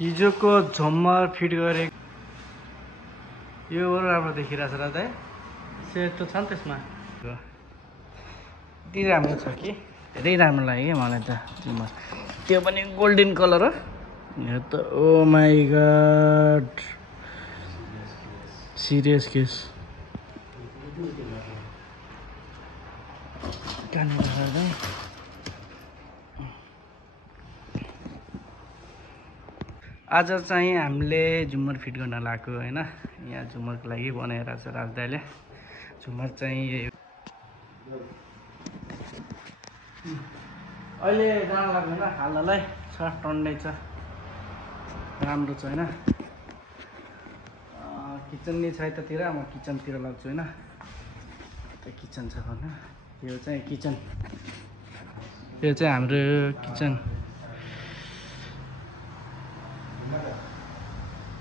हिजोको झम्मर फिट गरे यो राम्रो देखिरहेछ र दाइ सेतो छ नि त्यसमा यति राम्रो छ कि धेरै राम्रो लाग्यो मलाई त झुमर त्यो पनि गोल्डन कलर हो यो त ओ माई गॉड सिरियस केस आज चाहिँ हामीले झुमर फिट गर्न लाग्यो हैन यहाँ झुमरको लागि बनाइरहेको छ राजदाइले झुमर चाहिँ अहिले जान लाग्दैन हाल्नलाई छ टन्नै छ राम्रो छ हैन किचन नि छ यतातिर म किचनतिर लाग्छु हैन त्यो किचन छ भन्न यो चाहिँ किचन यो चाहिँ हाम्रो किचन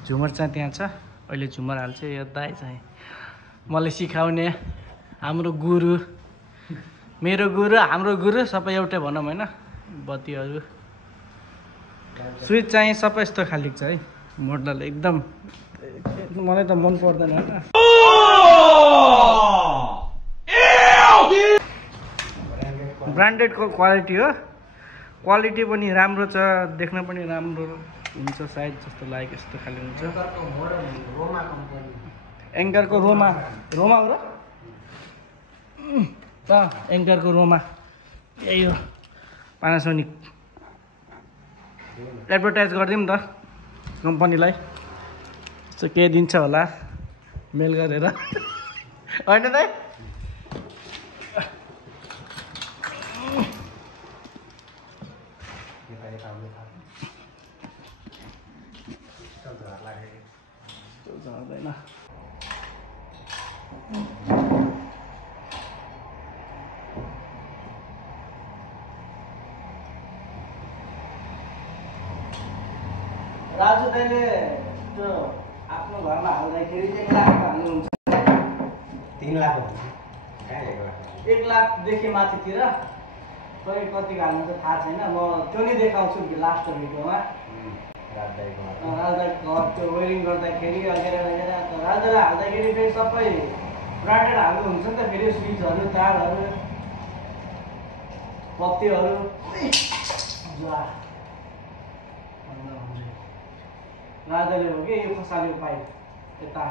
झुमर चाहिँ त्यहाँ छ अहिले झुमर हाल्छ यो दाइ चाहिँ मलाई सिकाउने हाम्रो गुरु मेरो गुरु हाम्रो गुरु सबै एउटै भनौँ हैन बत्तीहरू स्विच चाहिँ सबै यस्तो खाली छ है मोडल एकदम मलाई त मन पर्दैन हैन ब्रान्डेडको क्वालिटी हो क्वालिटी पनि राम्रो छ देख्न पनि राम्रो हुन्छ सायद जस्तो लागेको यस्तो खाली हुन्छ एङ्करको रोमा रोमा हो र एङ्करको रोमा यही हो पानासोनिक एडभर्टाइज गरिदिउँ त कम्पनीलाई यस्तो केही दिन्छ होला मेल गरेर होइन दाइ झर्दैन राजु दाइले त्यो आफ्नो घरमा हाल्दाखेरि 1 लाख हाल्नुहुन्छ 3 लाख हो 1 लाखदेखि माथितिर खै कति हाल्नुहुन्छ थाहा छैन म त्यो नै देखाउँछु लास्ट भिडियोमा राजदाइको घर त्यो वेरिङ गर्दाखेरि वगेरा वगेरा राजदाइले हाल्दाखेरि फेरि सबै ब्रान्डेड हाल्नु हुन्छ नि त फेरि स्विचहरू तारहरू बत्तीहरू राजदाइले हो कि यो खसाल्यो पाइप यता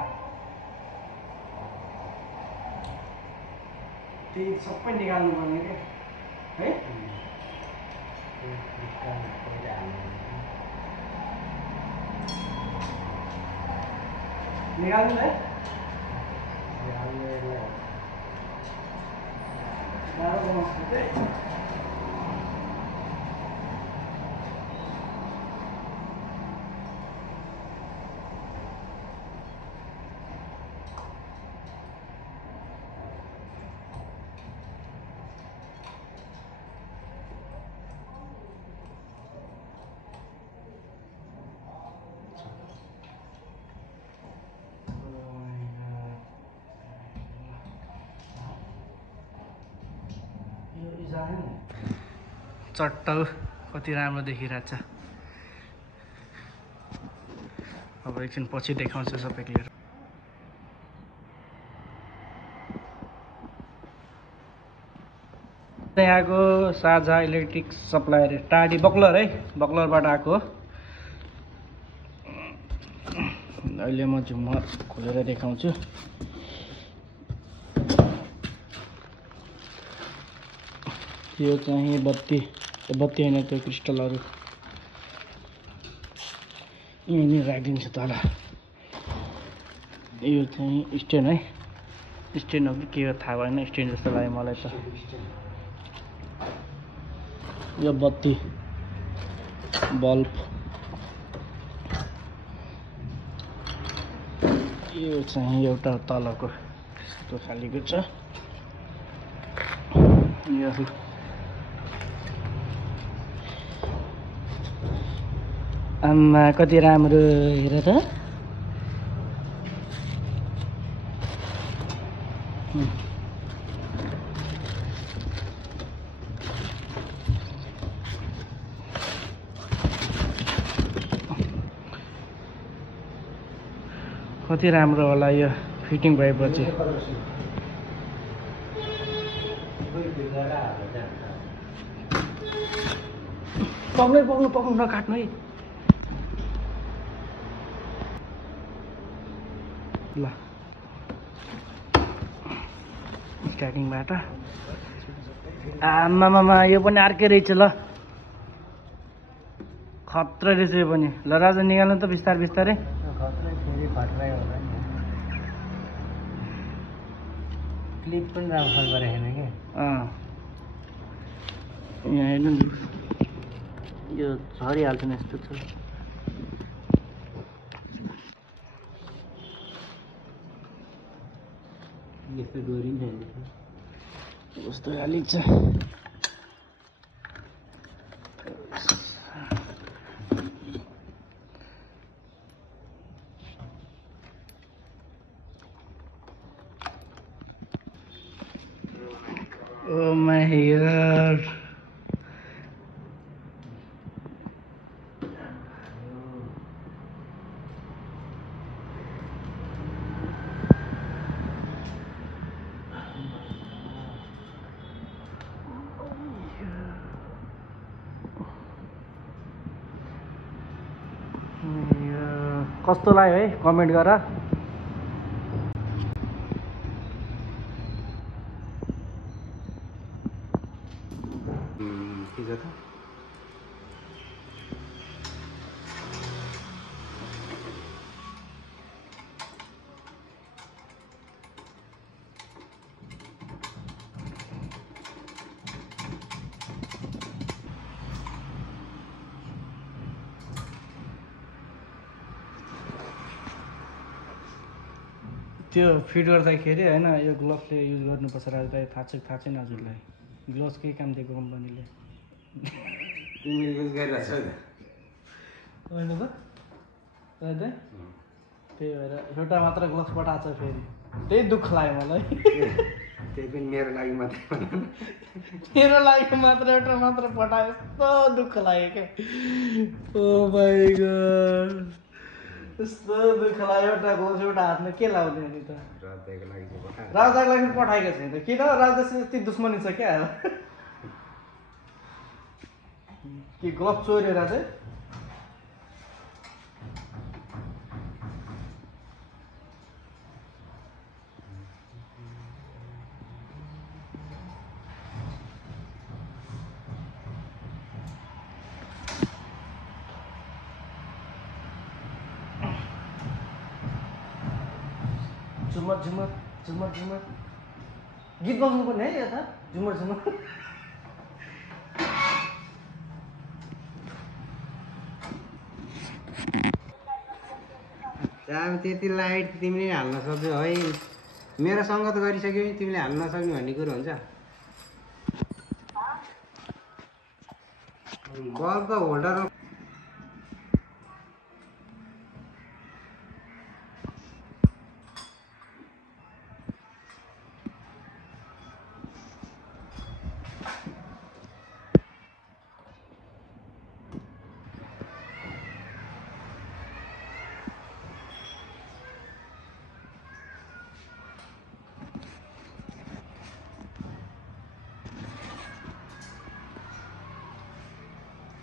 त्यही सबै निकाल्नु पर्ने के है निकाल्नु है चट्ट कति राम्रो देखिरहेछ अब एकछिन पछि देखाउँछु सबै क्लियर यहाँको साझा इलेक्ट्रिक सप्लायर टाढी बक्लर है बक्लरबाट आएको अहिले म झुमर खोलेर देखाउँछु यो चाहिँ बत्ती होइन त्यो क्रिस्टलहरू यहीँनिर राखिदिन्छु तल यो चाहिँ स्ट्यान्ड है स्ट्यान्ड हो कि के हो थाहा भएन स्ट्यान्ड जस्तो लाग्यो मलाई त यो बत्ती बल्ब यो चाहिँ एउटा तलको यस्तो खालीको छ यो आम्मा कति राम्रो हेर त कति राम्रो होला यो फिटिङ भएपछि। पक्नु नकाट्नु है। ल स्टार्टिङबाट आमामामा यो पनि अर्कै रहेछ ल, खतरा रहेछ यो पनि। ल राजा निकाल्नु त बिस्तारै बिस्तारै। क्लिप पनि राम्रो गरेको छैन क्या। यहाँ हेर्नु नि, यो झरिहाल्छ नि यस्तो छ। यस्तो डोरी पनि छैन कस्तो हालिन्छ। Oh my God. कस्तो लाग्यो है कमेन्ट गर। ठिक छ त। त्यो फिट गर्दाखेरि होइन यो ग्लोभ्सले युज गर्नुपर्छ राजुलाई। थाहा छैन हजुरलाई ग्लोभ्स केही काम दिएको कम्पनीले। तिमीले युज गरिरहेछौ त होइन त राजा, त्यही भएर एउटा मात्र ग्लोभ्स पठाएको छ फेरि। त्यही दुःख लाग्यो मलाई। त्यही पनि मेरो लागि मात्रै मेरो लागि मात्र एउटा मात्र पठायो, यस्तो दुःख लाग्यो क्या। ओ माई गॉड, यस्तो दुःख लाग्यो। एउटा ग्लोभ्स एउटा हातमा के लाउँदैन नि त। राजाको लागि राजाको लागि पठाएको छैन किन? राजासँग यति दुश्मनी छ क्या? कि ग्लोभ्स चोर्यो राजा? झुमर झुमर झुमर झुमर गीत बजाउनु पर्ने है यता। झुमर झुमर अब त्यति लाइट तिमीले हाल्न सक्छौ है। मेरो सङ्गत गरिसक्यो भने तिमीले हाल्न नसक्ने भन्ने कुरो हुन्छ। बल्ब त होल्डर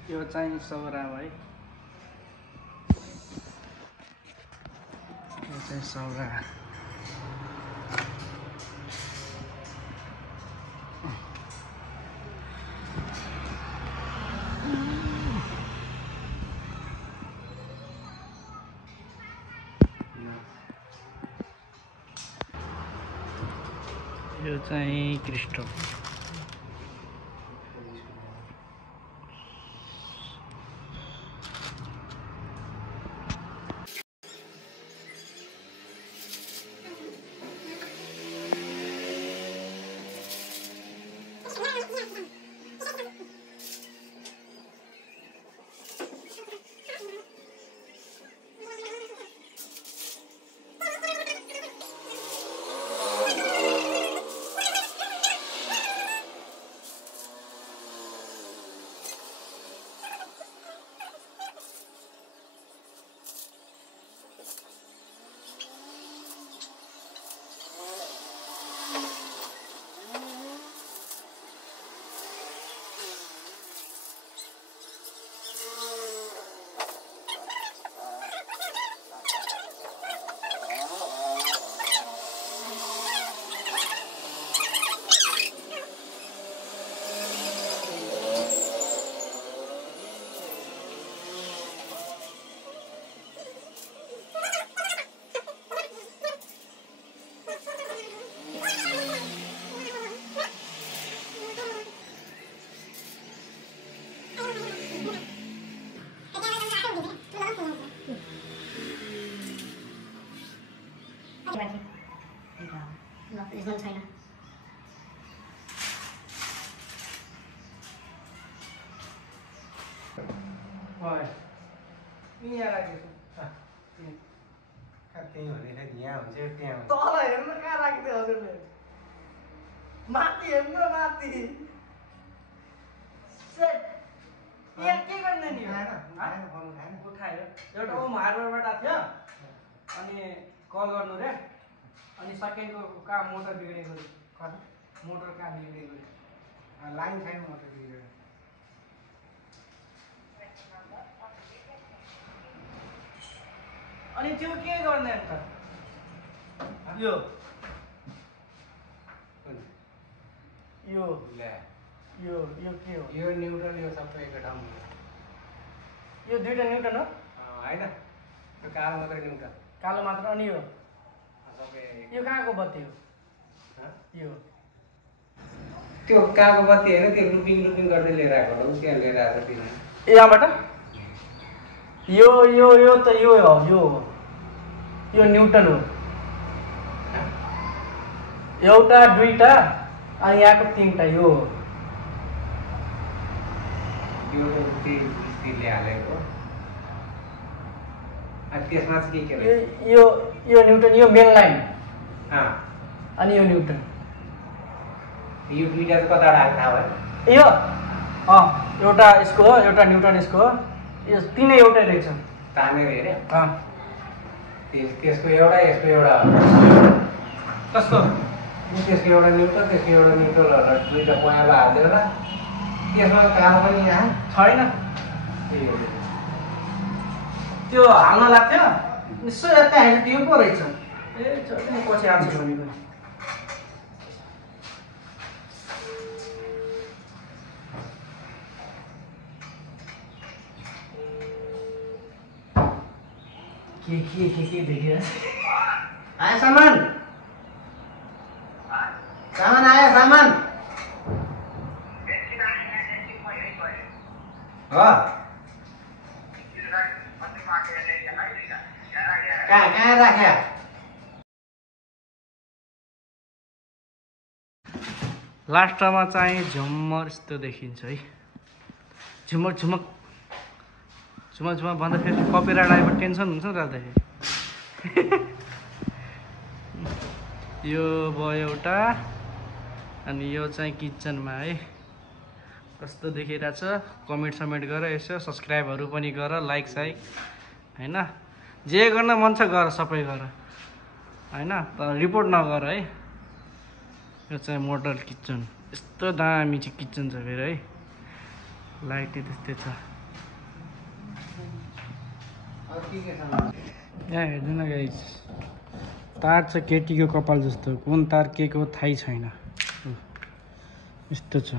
यो चाहिँ सौरा हो है। यो चाहिँ सौरा। यो चाहिँ क्रिस्टल। रिजल्ट छैन। त्यही भनेर यहाँ हुन्छ त्यहाँ हुन्छ। तल हेर्नु न कहाँ राखिदियो हजुरले। माथि हेर्नु न माथि। सेट। यहाँ के गर्ने नि? उठायो। एउटा ओम हार्डवेयरबाट थियो अनि कल गर्नु रे अनि सेकेन्डको कहाँ मोटर बिग्रेको मोटर कहाँ बिग्रेको लाइन छैन मोटर बिग्रेर। अनि त्यो के गर्ने अन्त यो यो यो यो के हो? यो न्युट्रल यो सबै एकै ठाउँमा यो दुईटा न्युटन हो होइन त्यो कालो मात्रै न्युट्रल कालो मात्र अनि यो सबै यो कहाँको बत्ती हो यो त्यो कालो बत्ती होइन त्यो लुपिङ गर्दै लिएर आएको हो त्यहाँ लिएर आएको दिन यहाँबाट यो यो यो त यो हो यो न्युटन हो एउटा दुईटा अनि यहाँको तिनटा यो हो यो स्टिलले हालेको अनि त्यसमा चाहिँ के यो न्युटन यो मेन लाइन अनि यो न्युटन यो दुईटा चाहिँ कताबाट आएको थाहा भयो यो एउटा यसको हो एउटा न्युटन यसको हो यो तिनै एउटै रहेछ तानेर हेरे त्यसको एउटा यसको एउटा कस्तो त्यसको एउटा न्युट्रल त्यसको एउटा न्युट्रल दुईटा पहेँलो हालिदिएर त्यसमा कालो पनि यहाँ छैन त्यो हाल्न लाग्थ्यो यसो यता हेर्नु त्यो पो रहेछ ए म पछि आउँछु भनेको के देखिरहेको आयो सामान आयो सामान कहाँ राख्या लास्टमा चाहिँ झुम्मर यस्तो देखिन्छ है झुमक भन्दा फेरि कपिराइट आयो भने टेन्सन हुन्छ नि राख्दाखेरि यो भयो एउटा अनि यो चाहिँ किचनमा है कस्तो देखिरहेछ कमेन्ट गर यसो सब्सक्राइबहरू पनि गर लाइक होइन जे गर्न मन छ गर सबै गर होइन तर रिपोर्ट नगर है यो चाहिँ मोडल किचन यस्तो दामी चाहिँ किचन छ फेरि है लाइट त्यस्तै छ यहाँ हेर्नु न गाइस तार छ केटीको कपाल जस्तो कुन तार के को थाहै छैन यस्तो छ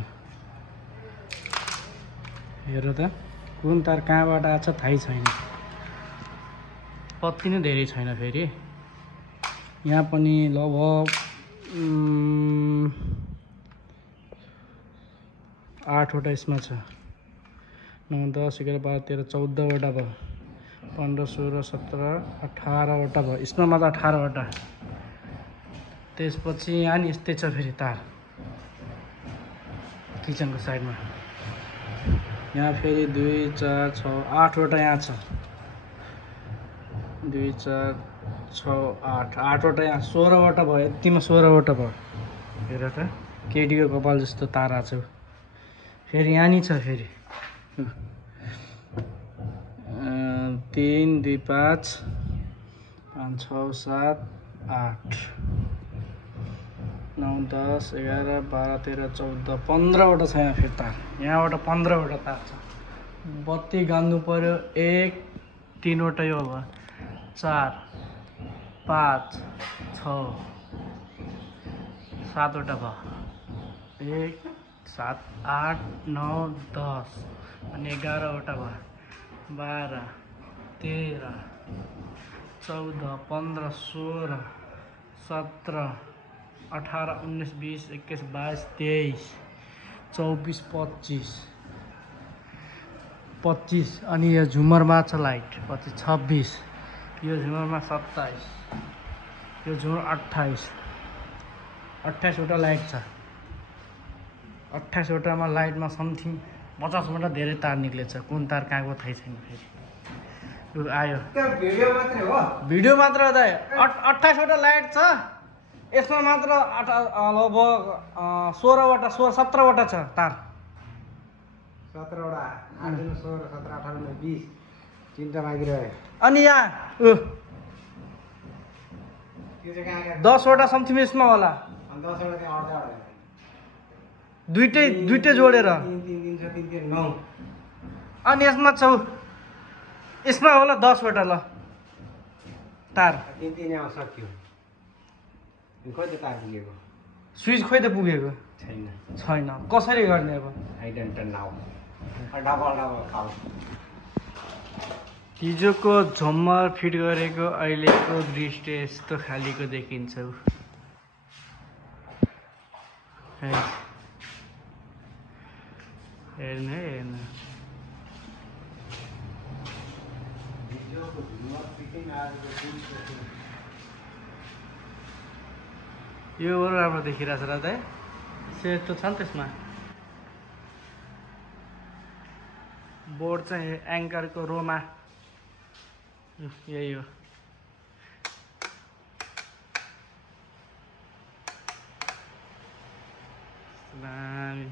हेर त कुन तार कहाँबाट आएको छ थाहै छैन पत्ती नै धेरै छैन फेरि यहाँ पनि लगभग 8वटा यसमा छ 9 10 11 12 13 14वटा भयो 15 16 17 18वटा भयो यसमा मात्र 18वटा त्यसपछि यहाँ नि यस्तै छ फेरि तार किचनको साइडमा यहाँ फेरि 2 4 6 8वटा यहाँ छ 2 4 6 8 8वटा यहाँ 16वटा भयो यतिमा 16वटा भयो हेर त केटीको कपाल जस्तो तार आएको छ फेरि यहाँ नि छ फेरि 3 2 5 5 6 7 8 9 10 11 12 13 14 15वटा छ यहाँ फेरि तार यहाँबाट 15वटा तार छ बत्ती गान्नु पर्यो 1 3वटा यो भयो 4 5 6 7वटा भयो 1 7 8 9 10 अनि 11वटा भयो 12 13 14 15 16 17 18 19 20 21 22 23 24 25 अनि यो झुमरमा छ लाइट 25 26 यो झुमरमा 27 यो झुमर 28 28वटा लाइट छ। 28वटामा लाइटमा समथिङ 50वटा धेरै तार निक्लेछ। कुन तार कहाँको थाहै छैन फेरि। उ आयो भिडियो मात्रै हो। भिडियो मात्र त 28वटा लाइट छ। यसमा मात्र लगभग 16वटा 17वटा छ तार। 17वटा 8 16 17 18 20 तीनटा बाँकी रह्यो। अनि यहाँ त्यो चाहिँ कहाँ 10वटा समथिङ यसमा होला। अनि 10वटा त्यहाँ अड्दै अड्दै दुइटै जोडेर। 3 3 3 3 9 अनि यसमा छौ यसमा होला 10वटा ल तार। 3 3 यहाँ सक्यो। खोइ त तार पुगेको स्विच खोइ त पुगेको छैन। कसरी गर्ने अब? आई डोन्ट नाउ डबल खाऊ। हिजोको झम्मर फिट गरेको अहिलेको दृश्य यस्तो खालीको देखिन्छ। हेर्नु यो बरु राम्रो देखिरहेछ र त। सेट त छ नि त्यसमा। बोर्ड चाहिँ एङ्करको रोमा यही हो। दामी